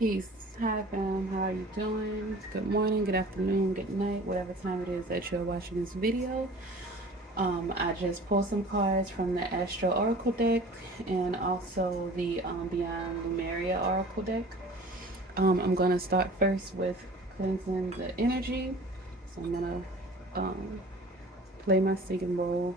Peace. Hi, fam. How are you doing? Good morning, good afternoon, good night, whatever time it is that you're watching this video. I just pulled some cards from the Astro Oracle deck and also the Beyond Lumeria Oracle deck. I'm going to start first with cleansing the energy. So I'm going to play my singing bowl.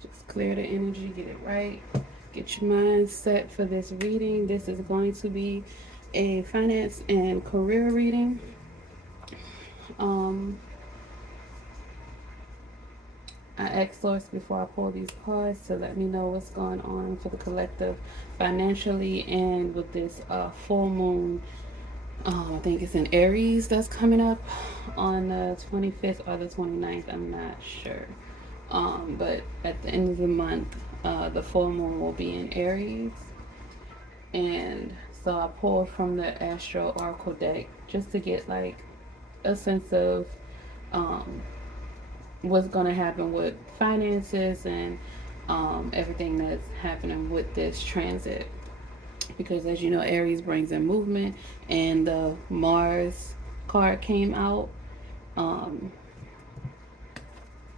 Just clear the energy, get it right. Get your mind set for this reading. This is going to be a finance and career reading. Um, I asked Source before I pull these cards to let me know what's going on for the collective financially and with this full moon. I think it's in Aries that's coming up on the 25th or the 29th. I'm not sure. But at the end of the month, the full moon will be in Aries. And so I pulled from the Astro Oracle deck just to get like a sense of um, what's going to happen with finances and everything that's happening with this transit. Because as you know, Aries brings in movement, and the Mars card came out. Um,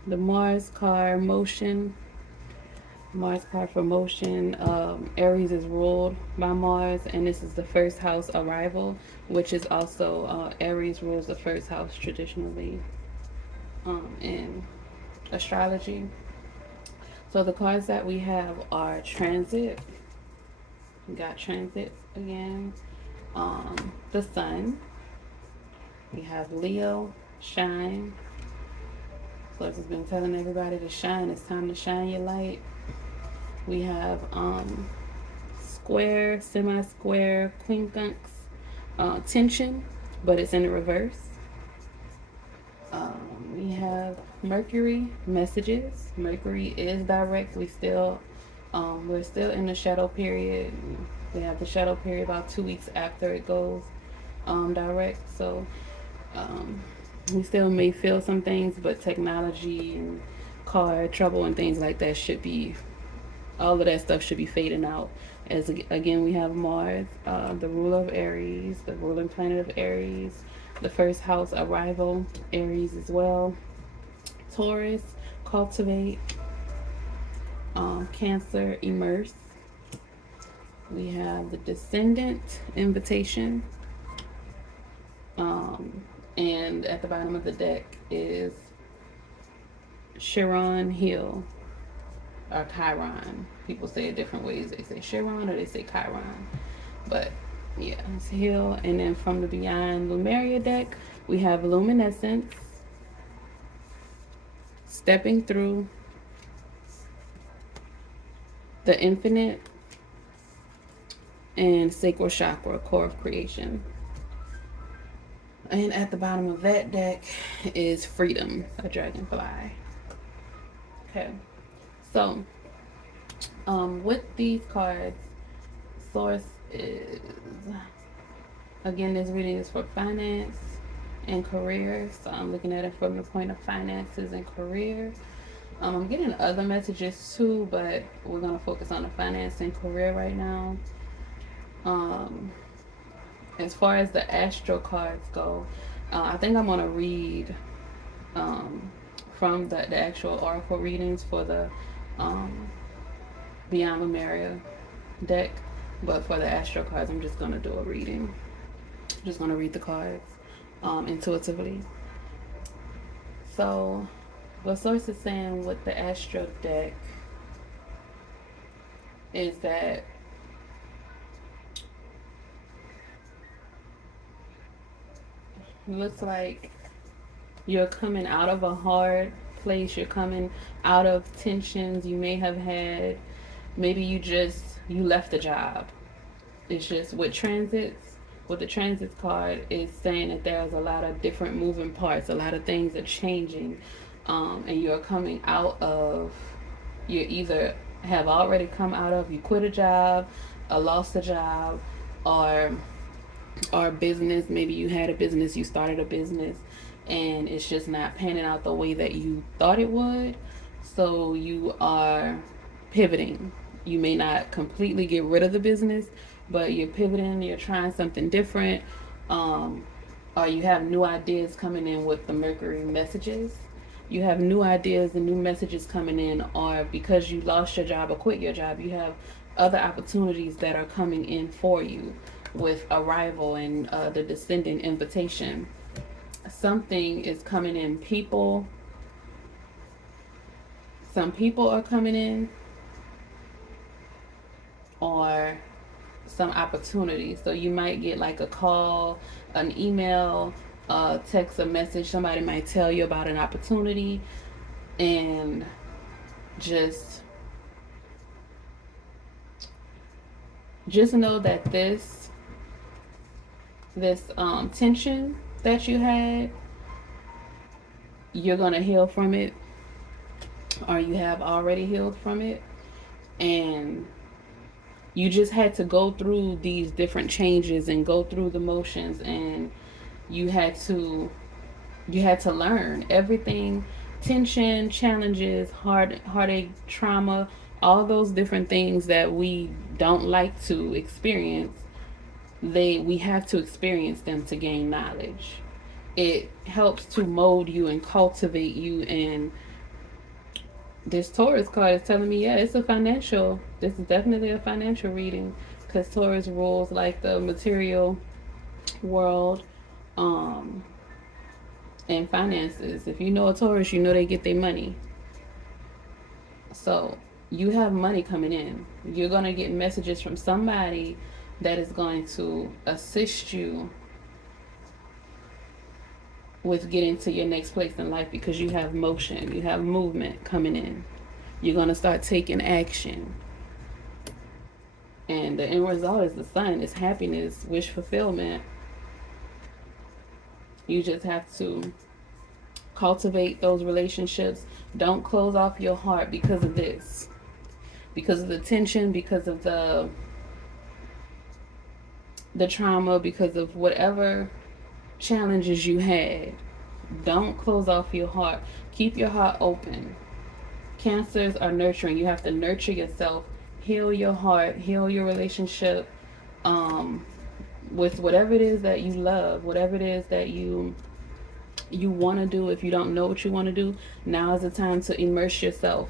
the Mars card motion. Mars card for motion. Aries is ruled by Mars, and this is the first house arrival, which is also Aries rules the first house traditionally in astrology. So the cards that we have are transit. We got transit again. The sun. We have Leo, shine. So it's been telling everybody to shine. It's time to shine your light. We have square, semi-square, quincunx, tension, but it's in the reverse. We have Mercury, messages. Mercury is direct. We're still in the shadow period. We have the shadow period about 2 weeks after it goes direct. So we still may feel some things, but technology and car trouble and things like that should be, all of that stuff should be fading out. As again, we have Mars, the ruler of Aries, the ruling planet of Aries, the first house arrival, Aries as well. Taurus, cultivate. Cancer, immerse. We have the descendant, invitation. And at the bottom of the deck is Chiron, heal, or Chiron. People say it different ways. They say Chiron or they say Chiron. But yeah, it's heal. And then from the Beyond Lumeria deck, we have luminescence, stepping through, the infinite, and sacral chakra, core of creation. And at the bottom of that deck is freedom, a dragonfly. Okay, so with these cards, source is, again, this reading is for finance and career. So I'm looking at it from the point of finances and career. I'm getting other messages too, but we're going to focus on the finance and career right now. As far as the astro cards go, I think I'm going to read from the actual oracle readings for the Beyond Lumeria deck. But for the astro cards, I'm just going to do a reading. I'm just going to read the cards intuitively. So, what Source is saying with the astro deck is that it looks like you're coming out of a hard place. You're coming out of tensions you may have had. Maybe you left the job. It's just with transits, with the transit card, is saying that there's a lot of different moving parts, a lot of things are changing, and you're coming out of, you either have already come out of, you quit a job, or lost a job, or business. Maybe you had a business, you started a business, and it's just not panning out the way that you thought it would. So you are pivoting. You may not completely get rid of the business, but you're pivoting, you're trying something different. Um, or you have new ideas coming in with the Mercury messages. You have new ideas and new messages coming in, or because you lost your job or quit your job, you have other opportunities that are coming in for you with arrival and the descending invitation. Something is coming in. Some people are coming in, or some opportunities. So you might get like a call, an email, text, a message. Somebody might tell you about an opportunity, and just know that this tension that you had, you're gonna heal from it, or you have already healed from it, and you just had to go through these different changes and go through the motions, and you had to learn everything. Tension, challenges, heartache, trauma, all those different things that we don't like to experience, we have to experience them to gain knowledge. It helps to mold you and cultivate you. And this Taurus card is telling me, yeah, it's a financial. This is definitely a financial reading, because Taurus rules like the material world, um, and finances. If you know a Taurus, you know they get their money. So you have money coming in. You're gonna get messages from somebody that is going to assist you with getting to your next place in life, because you have motion, you have movement coming in. You're going to start taking action. And the end result is the sun, is happiness, wish fulfillment. You just have to cultivate those relationships. Don't close off your heart because of this, because of the tension, because of the trauma, because of whatever challenges you had. Don't close off your heart. Keep your heart open. Cancers are nurturing. You have to nurture yourself, heal your heart, heal your relationship, with whatever it is that you love, whatever it is that you want to do. If you don't know what you want to do, now is the time to immerse yourself.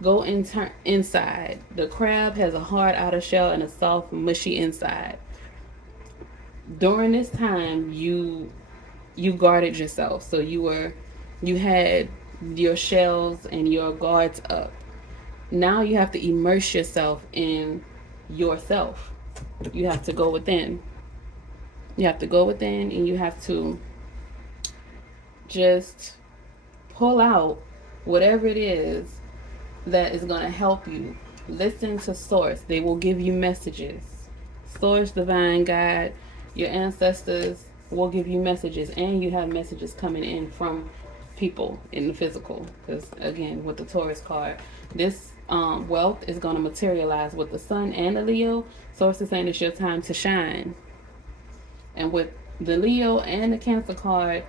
Go inside. The crab has a hard outer shell and a soft, mushy inside. During this time, you guarded yourself, so you had your shells and your guards up. Now you have to immerse yourself in yourself. You have to go within. You have to go within, and you have to just pull out whatever it is that is going to help you. Listen to Source. They will give you messages. Source, divine guide, your ancestors will give you messages, and you have messages coming in from people in the physical, because again, with the Taurus card, this wealth is going to materialize with the sun and the Leo. Source is saying it's your time to shine. And with the Leo and the Cancer card,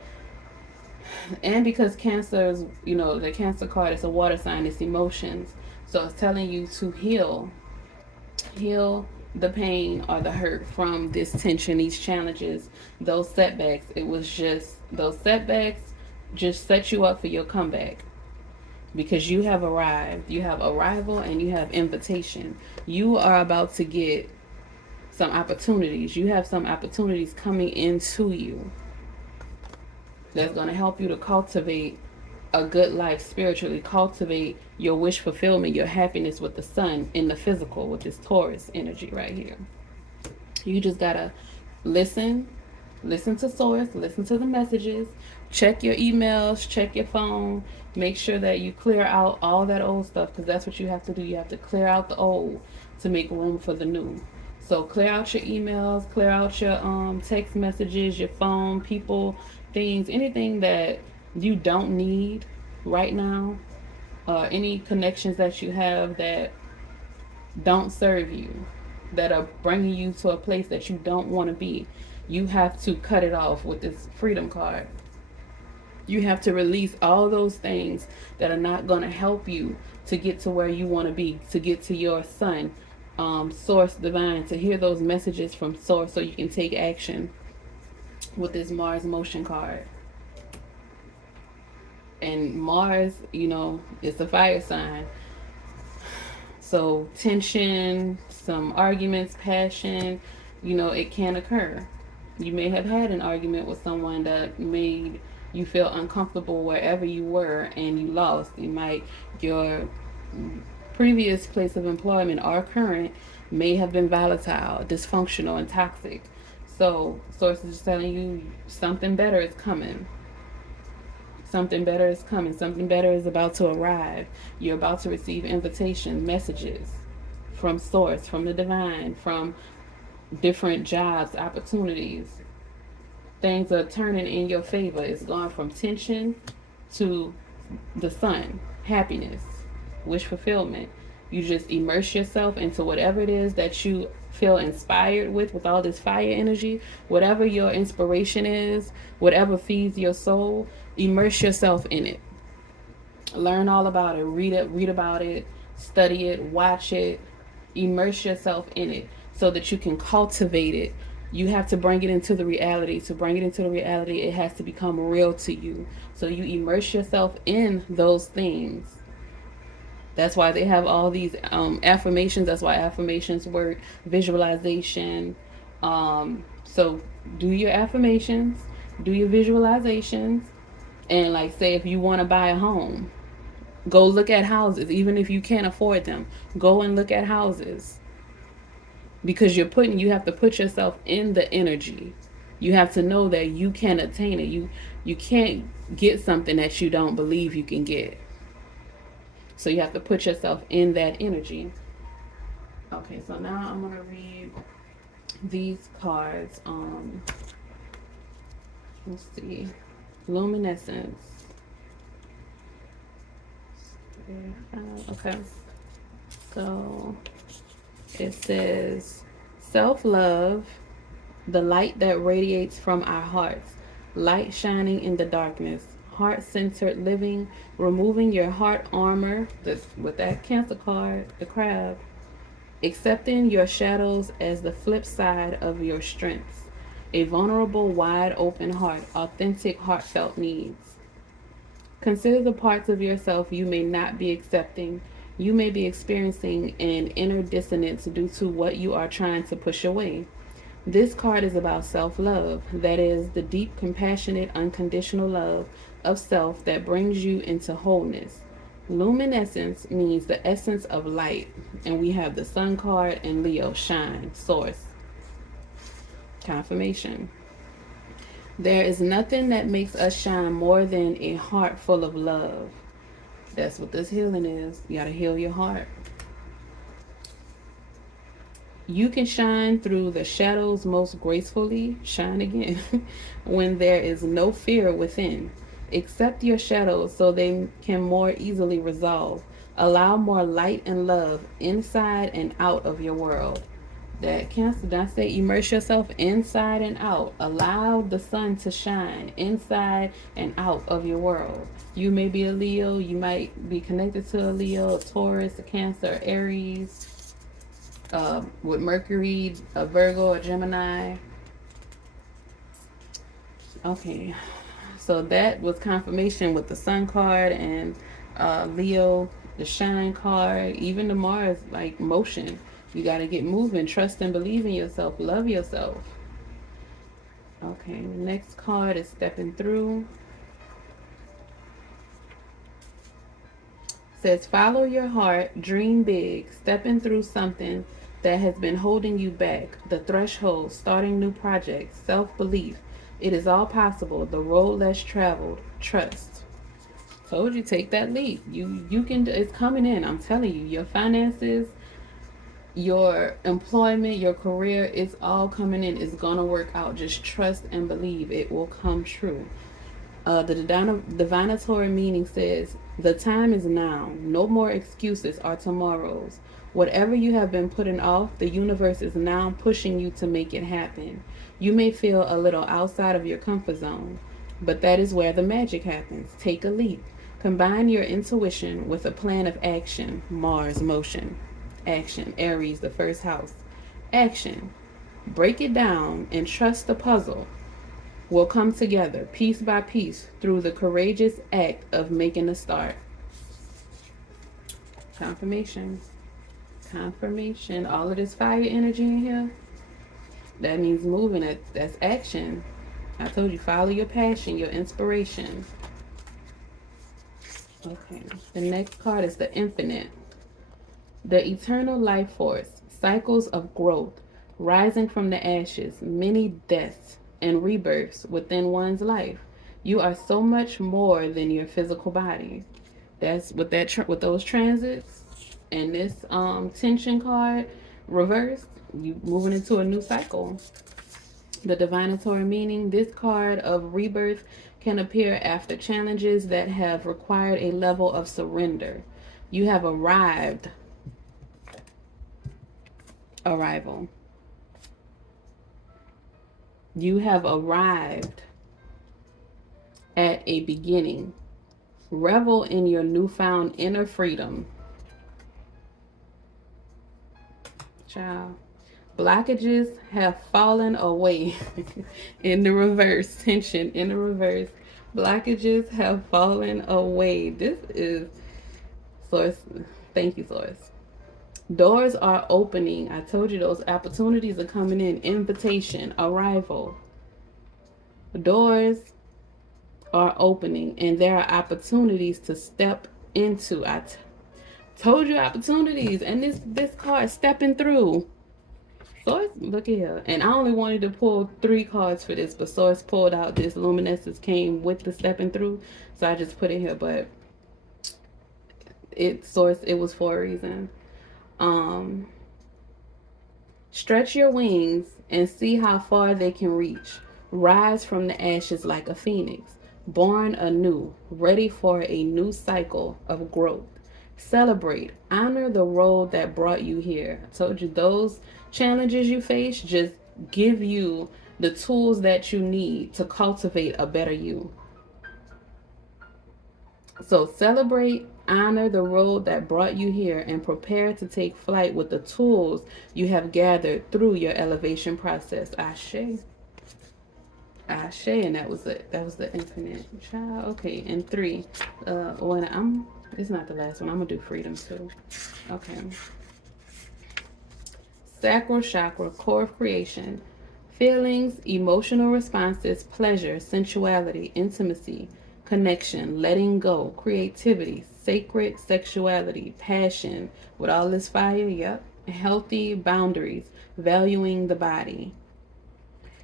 and because Cancer is, the Cancer card is a water sign, it's emotions, so it's telling you to heal the pain or the hurt from this tension, these challenges, those setbacks. It was just those setbacks just set you up for your comeback, because you have arrived. You have arrival and you have invitation. You are about to get some opportunities. You have some opportunities coming into you that's going to help you to cultivate a good life spiritually, cultivate your wish fulfillment, your happiness with the sun in the physical, with this Taurus energy right here. You just gotta listen to Source, listen to the messages, check your emails, check your phone, make sure that you clear out all that old stuff, because that's what you have to do. You have to clear out the old to make room for the new. So clear out your emails, clear out your text messages, your phone, people, things, anything that you don't need right now. Any connections that you have that don't serve you, that are bringing you to a place that you don't want to be. You have to cut it off with this freedom card. You have to release all those things that are not going to help you to get to where you want to be, to get to your sun, source divine, to hear those messages from source so you can take action with this Mars motion card. And Mars, it's a fire sign. So tension, some arguments, passion, it can occur. You may have had an argument with someone that made you feel uncomfortable wherever you were and you lost. Your previous place of employment or current may have been volatile, dysfunctional, and toxic. So sources are telling you something better is coming. Something better is coming. Something better is about to arrive. You're about to receive invitations, messages from source, from the divine, from different jobs, opportunities. Things are turning in your favor. It's going from tension to the sun, happiness, wish fulfillment. You just immerse yourself into whatever it is that you feel inspired with all this fire energy, whatever your inspiration is, whatever feeds your soul, immerse yourself in it. Learn all about it, read about it, study it, watch it, immerse yourself in it so that you can cultivate it. You have to bring it into the reality. To bring it into the reality, it has to become real to you. So you immerse yourself in those things. That's why they have all these affirmations. That's why affirmations work. Visualization. So do your affirmations, do your visualizations, and like say if you want to buy a home, go look at houses. Even if you can't afford them, go and look at houses, because you have to put yourself in the energy. You have to know that you can attain it. You can't get something that you don't believe you can get. So you have to put yourself in that energy. Okay, so now I'm gonna read these cards. Let's see, luminescence. Okay, so it says self-love, the light that radiates from our hearts, light shining in the darkness, heart-centered living, removing your heart armor, this with that Cancer card, the crab, accepting your shadows as the flip side of your strengths, a vulnerable, wide open heart, authentic, heartfelt needs. Consider the parts of yourself you may not be accepting. You may be experiencing an inner dissonance due to what you are trying to push away. This card is about self love, that is, the deep, compassionate, unconditional love of self that brings you into wholeness. Luminescence means the essence of light, and we have the Sun card and Leo, shine, source, confirmation. There is nothing that makes us shine more than a heart full of love. That's what this healing is. You gotta heal your heart. You can shine through the shadows most gracefully, shine again, when there is no fear within. Accept your shadows so they can more easily resolve. Allow more light and love inside and out of your world. That Cancer, did I say immerse yourself inside and out? Allow the sun to shine inside and out of your world. You may be a Leo, you might be connected to a Leo, a Taurus, a Cancer, Aries, with Mercury, a Virgo, a Gemini. Okay, so that was confirmation with the Sun card and Leo, the Shine card, even the Mars, like motion. You got to get moving, trust and believe in yourself, love yourself. Okay, next card is stepping through. Says follow your heart, dream big, stepping through something that has been holding you back. The threshold, starting new projects, self-belief. It is all possible. The road less traveled, trust. Told you, take that leap. You can. It's coming in. I'm telling you, your finances. your employment, your career, it's all coming in. It's going to work out. Just trust and believe it will come true. The divinatory meaning says, the time is now. No more excuses or tomorrows. Whatever you have been putting off, the universe is now pushing you to make it happen. You may feel a little outside of your comfort zone, but that is where the magic happens. Take a leap. Combine your intuition with a plan of action. Mars, motion. Action. Aries, the first house. Action. Break it down and trust the puzzle will come together piece by piece through the courageous act of making a start. Confirmation. Confirmation. All of this fire energy in here, that means moving. That's action. I told you, follow your passion, your inspiration. Okay. The next card is the infinite. The eternal life force. Cycles of growth. Rising from the ashes. Many deaths and rebirths within one's life. You are so much more than your physical body. That's with with those transits and this tension card reversed. You moving into a new cycle. The divinatory meaning, this card of rebirth can appear after challenges that have required a level of surrender. You have arrived. Arrival. You have arrived at a beginning. Revel in your newfound inner freedom. Child. Blockages have fallen away. In the reverse. Tension in the reverse. Blockages have fallen away. This is Source. Thank you, Source. Doors are opening. I told you those opportunities are coming in. Invitation, arrival. Doors are opening and there are opportunities to step into. Told you opportunities, and this card stepping through. Source, look at here. And I only wanted to pull 3 cards for this, but Source pulled out this luminescence came with the stepping through. So I just put it here, but Source, it was for a reason. Stretch your wings and see how far they can reach. Rise from the ashes like a phoenix, born anew, ready for a new cycle of growth. Celebrate, honor the road that brought you here. I told you those challenges you face just give you the tools that you need to cultivate a better you. So celebrate, honor the road that brought you here, and prepare to take flight with the tools you have gathered through your elevation process. Ashe. Ashe, and that was it. That was the infinite child. Okay, and 3. It's not the last one. I'm gonna do freedom too. Okay. Sacral chakra, core of creation. Feelings, emotional responses, pleasure, sensuality, intimacy, connection, letting go, creativity, sacred sexuality, passion, with all this fire, yep. Healthy boundaries, valuing the body.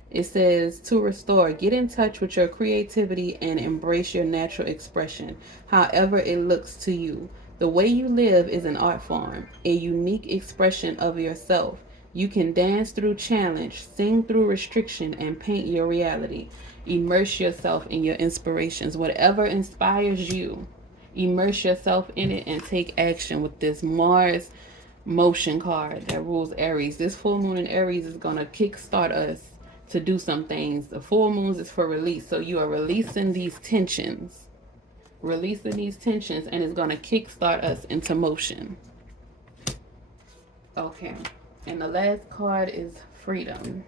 It says to restore, get in touch with your creativity and embrace your natural expression, however it looks to you. The way you live is an art form, a unique expression of yourself. You can dance through challenge, sing through restriction, and paint your reality. Immerse yourself in your inspirations. Whatever inspires you, immerse yourself in it and take action with this Mars motion card that rules Aries. This full moon in Aries is going to kickstart us to do some things. The full moons is for release. So you are releasing these tensions. Releasing these tensions, and it's going to kickstart us into motion. Okay. And the last card is freedom.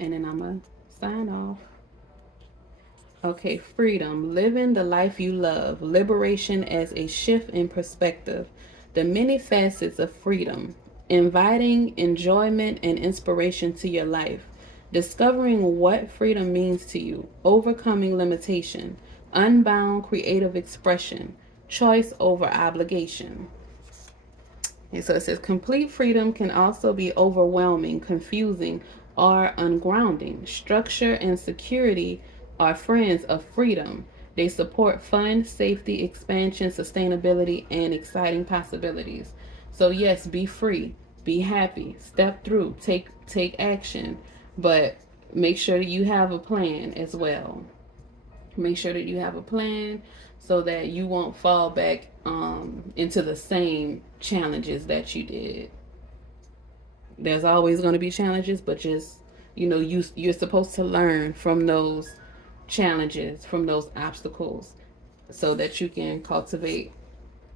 And then I'm going to sign off. Okay, freedom. Living the life you love. Liberation as a shift in perspective. The many facets of freedom. Inviting enjoyment and inspiration to your life. Discovering what freedom means to you. Overcoming limitation. Unbound creative expression. Choice over obligation. And so it says complete freedom can also be overwhelming, confusing, or ungrounding. Structure and security are friends of freedom. They support fun, safety, expansion, sustainability, and exciting possibilities. So yes, be free, be happy, step through, take action, but make sure that you have a plan as well. Make sure that you have a plan so that you won't fall back into the same challenges that you did. There's always going to be challenges, but just you're supposed to learn from those challenges, from those obstacles, so that you can cultivate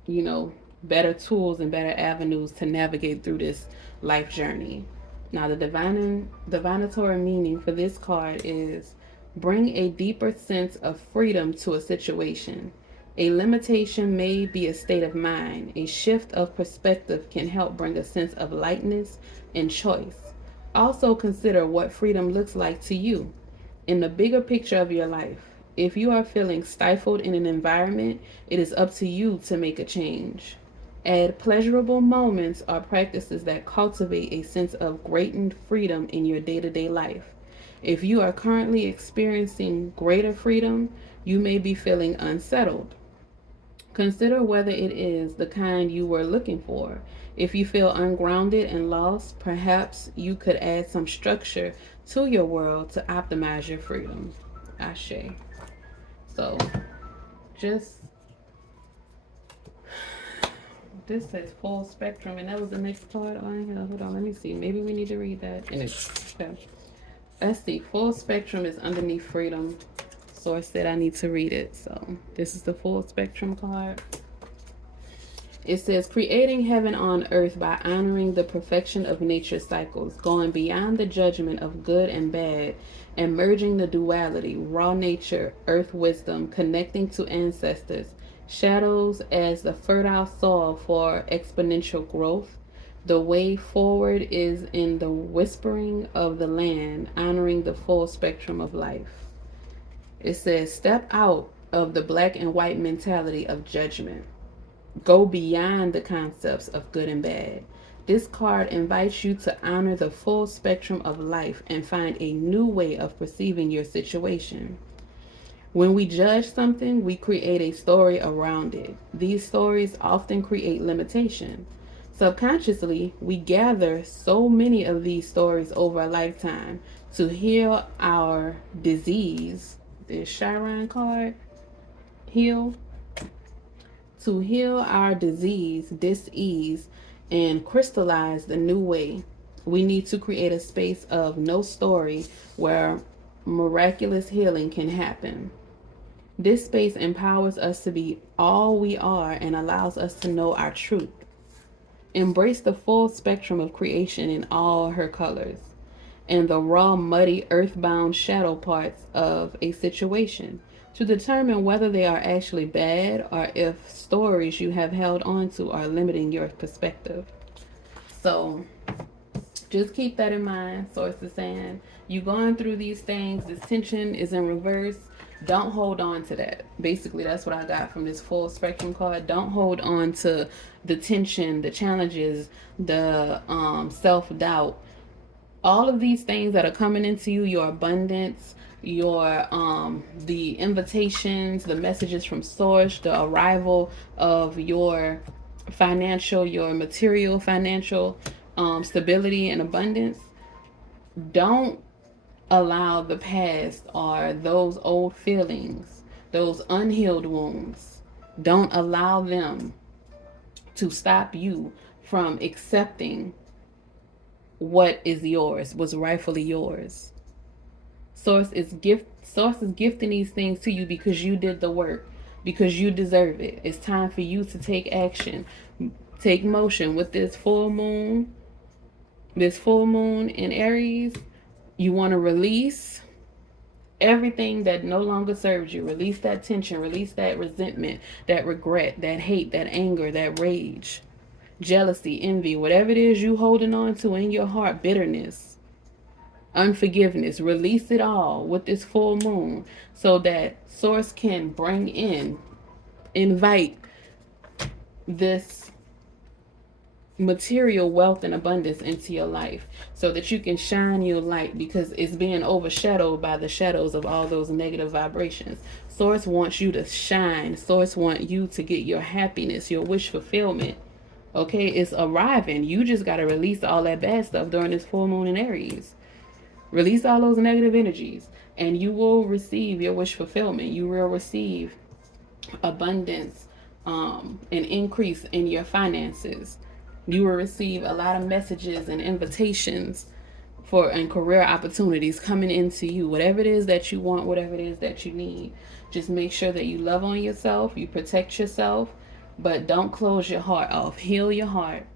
you know, better tools and better avenues to navigate through this life journey. Now, the divinatory meaning for this card is bring a deeper sense of freedom to a situation. A limitation may be a state of mind. A shift of perspective can help bring a sense of lightness and choice. Also, consider what freedom looks like to you in the bigger picture of your life. If you are feeling stifled in an environment, it is up to you to make a change. Add pleasurable moments or practices that cultivate a sense of greater freedom in your day to day life. If you are currently experiencing greater freedom, you may be feeling unsettled. Consider whether it is the kind you were looking for. If you feel ungrounded and lost, perhaps you could add some structure to your world to optimize your freedom. Ashe. So, just this says full spectrum, and that was the next card on here. Hold on, let me see. Maybe we need to read that. And it's okay. Let's see. Full spectrum is underneath freedom. Source said I need to read it. So this is the full spectrum card. It says, creating heaven on earth by honoring the perfection of nature's cycles, going beyond the judgment of good and bad, and merging the duality, raw nature, earth wisdom, connecting to ancestors, shadows as the fertile soil for exponential growth. The way forward is in the whispering of the land, honoring the full spectrum of life. It says, step out of the black and white mentality of judgment. Go beyond the concepts of good and bad. This card invites you to honor the full spectrum of life and find a new way of perceiving your situation. When we judge something, we create a story around it. These stories often create limitation. Subconsciously, we gather so many of these stories over a lifetime to heal our disease. The Chiron card, heal. To heal our disease, dis-ease, and crystallize the new way, we need to create a space of no story where miraculous healing can happen. This space empowers us to be all we are and allows us to know our truth. Embrace the full spectrum of creation in all her colors and the raw, muddy, earthbound shadow parts of a situation to determine whether they are actually bad or if stories you have held on to are limiting your perspective. So just keep that in mind. Source is saying you going through these things, this tension is in reverse. Don't hold on to that. Basically, that's what I got from this full spectrum card. Don't hold on to the tension, the challenges, the self-doubt. All of these things that are coming into you, your abundance, your the invitations, the messages from source, the arrival of your financial, your material financial stability and abundance. Don't allow the past or those old feelings, those unhealed wounds, don't allow them to stop you from accepting what is yours, what's rightfully yours. Source is gifting these things to you because you did the work, because you deserve it. It's time for you to take action, take motion with this full moon. This full moon in Aries, you want to release everything that no longer serves you. Release that tension, release that resentment, that regret, that hate, that anger, that rage, jealousy, envy, whatever it is you holding on to in your heart, bitterness, unforgiveness. Release it all with this full moon so that source can bring in, invite this material wealth and abundance into your life so that you can shine your light, because it's being overshadowed by the shadows of all those negative vibrations. Source wants you to shine. Source wants you to get your happiness, your wish fulfillment. Okay, it's arriving. You just got to release all that bad stuff during this full moon in Aries. Release all those negative energies, and you will receive your wish fulfillment. You will receive abundance, an increase in your finances. You will receive a lot of messages and invitations for and career opportunities coming into you. Whatever it is that you want, whatever it is that you need, just make sure that you love on yourself, you protect yourself, but don't close your heart off. Heal your heart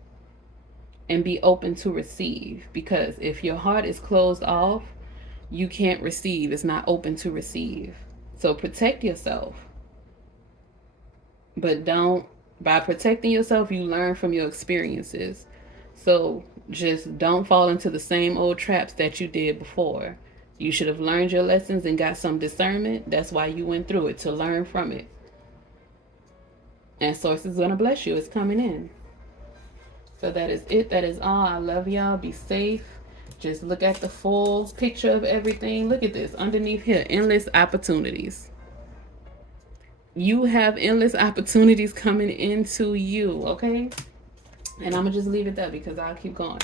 and be open to receive, because if your heart is closed off, you can't receive. It's not open to receive. So protect yourself. But don't, by protecting yourself, you learn from your experiences. So just don't fall into the same old traps that you did before. You should have learned your lessons and got some discernment. That's why you went through it, to learn from it. And source is going to bless you. It's coming in. So that is it. That is all. I love y'all. Be safe. Just look at the full picture of everything. Look at this. Underneath here, endless opportunities. You have endless opportunities coming into you, okay? And I'm going to just leave it there because I'll keep going.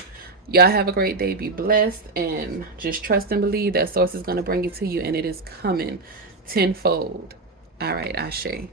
Y'all have a great day. Be blessed. And just trust and believe that source is going to bring it to you. And it is coming tenfold. All right, Ashe.